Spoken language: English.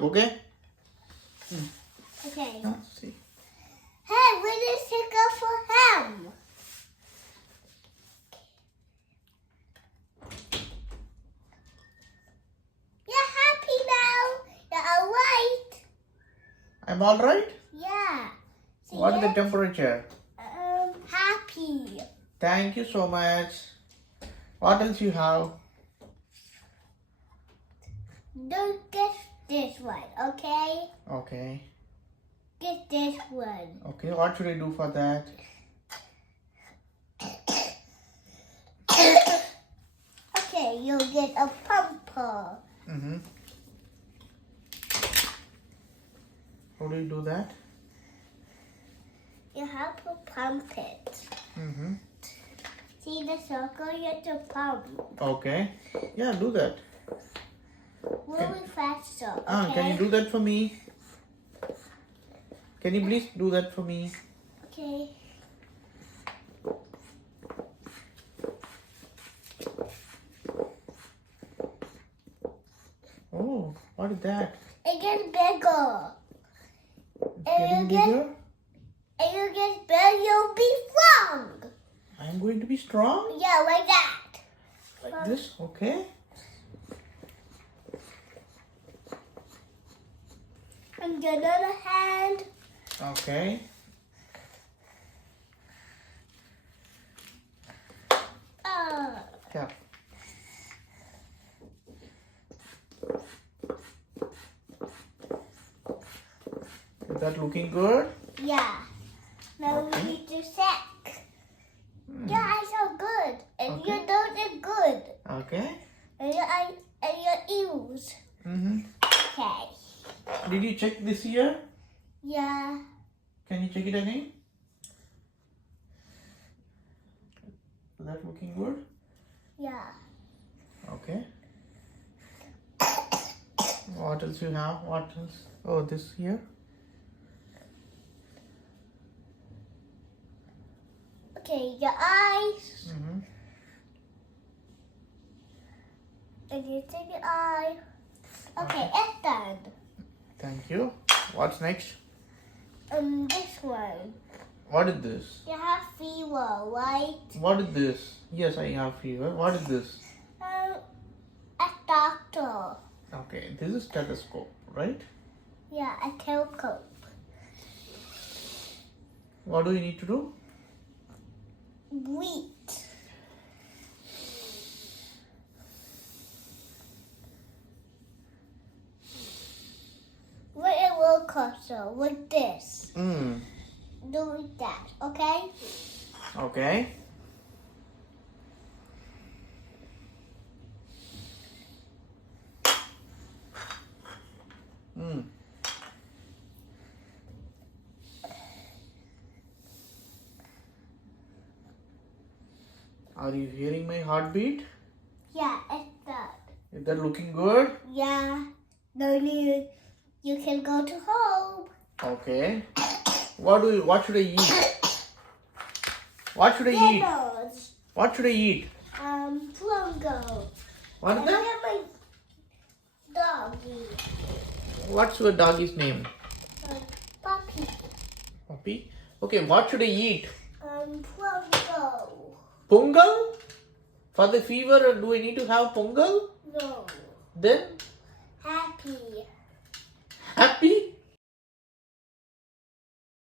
Okay? Okay. Let's see. Hey, we need to go for him. You're happy now. You're alright. I'm alright? Yeah. See What is the it? temperature? Happy. Thank you so much. What else you have? Don't get this one, okay? Okay. Get this one. Okay, what should I do for that? Okay, you'll get a pumper. Mm-hmm. How do you do that? You have to pump it. Mm-hmm. See the circle? You have to pump. Okay. Yeah, do that. Really faster, okay? Can you do that for me? Can you please do that for me? Okay. Oh, what is that? It gets bigger. Getting bigger? And you get bigger, you'll be strong. I'm going to be strong? Yeah, like that. Like this? Okay. And the other hand. Okay. Yeah. Is that looking good? Yeah. Now Okay. we need to check. Your eyes are good. And your nose is good. Okay. And your eyes and your ears. Mm-hmm. Okay. Did you check this ear? Yeah. Can you check it again? Is that looking good? Yeah. Okay. What else you have? What else? Oh, this here. Okay, your eyes. Mm-hmm. And you take your eye. Okay, it's done. Thank you. What's next? This one. What is this? You have fever, right? What is this? Yes, I have fever. What is this? A doctor. Okay, this is stethoscope, right? Yeah, a telescope. What do you need to do? Breathe. With a roller coaster, with this. Do that, okay? Okay. Are you hearing my heartbeat? Yeah, it's done. Is that looking good? Yeah. No, you can go to home. Okay. What should I eat? What should I eat? Dinners. What should I eat? Plungo. What is And that? get my doggy. What's your doggy's name? Puppy. Puppy? Okay, what should I eat? Plungo. Pongal? For the fever, do I need to have pongal? No. Then